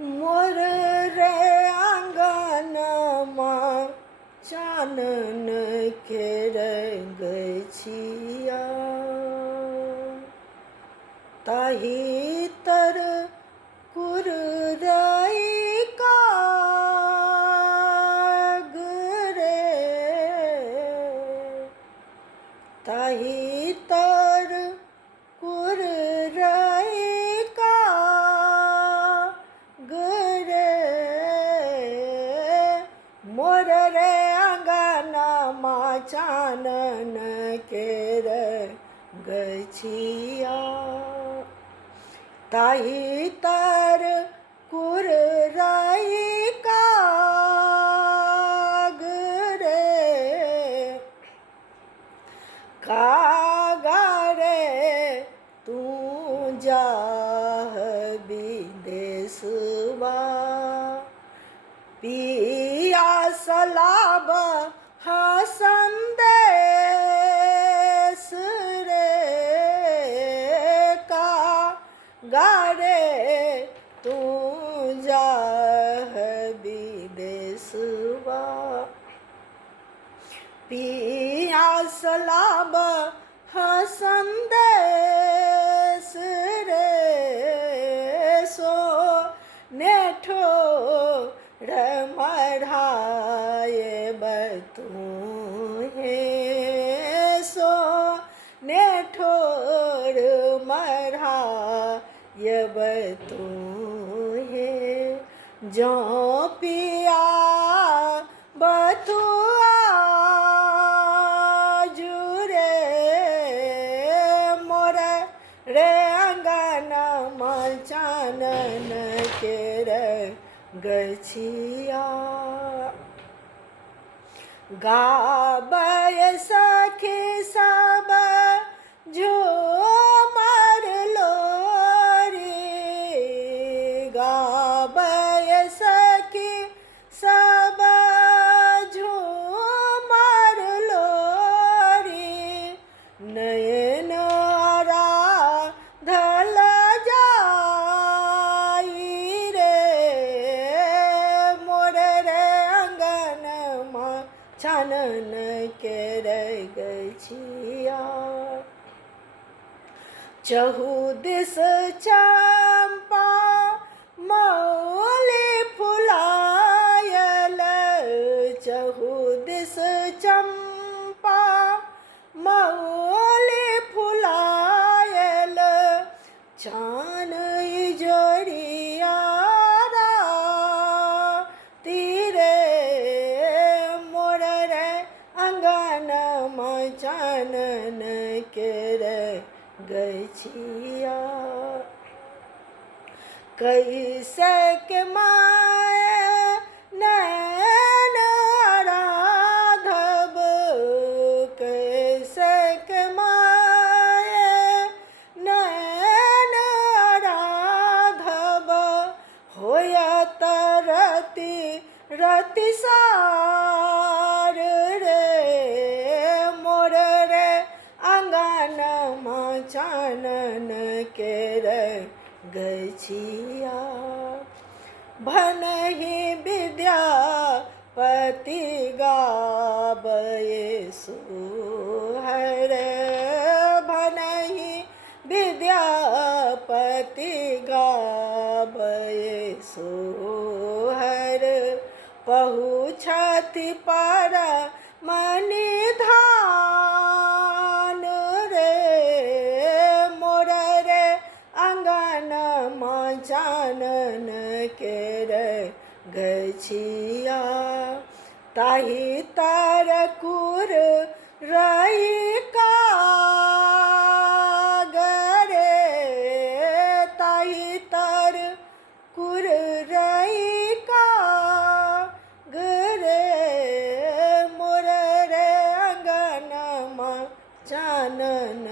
मोर रे आंगनमा चानन के रंग छिया ताही तर कुरराई काग रे ताही तर कुरराई काग रे मोर रे आंगनमा चानन के रंग छिया ताही तर कुरराई काग रे कागा रे तू जाह विदेशवा पिया सलाब संदेश रे कागा तू जाह विदेशवा पिया सलाब संदेश रे सो नेठो मढ़ाए बतू हे सो नेठोर मढ़ाए बतू हे जो पिया बथुआ जुरे मोर रे आंगनमा चानन के रंग छिया गाबय सखी सब झूमर लोरी गाबय सखी सब झूमर लोरी नयन आराधल जाई रे मोर रे आंगनमा चानन के रंग छिया चहु दिस चंपा मौली फुलायल चहु दिस चंपा मौली फुलायल चान इजरिया तीरे मोर रे आंगनमा चानन के रंग छिया कैसे के माए नैन आराधब कैसे के माए नैन आराधब होयत रति रति सार रे मोर रे आंगनमा चानन के रंग छिया भनहि विद्यापति गाबये सोहर भनहि विद्यापति गाबये सोहर पहुँचति पर मनिधान रे मोर रे आंगनमा चानन के रंग छिया ताही तर कुरराई काग रे ताही तर कुरराई काग रे मोर रे आंगनमा चानन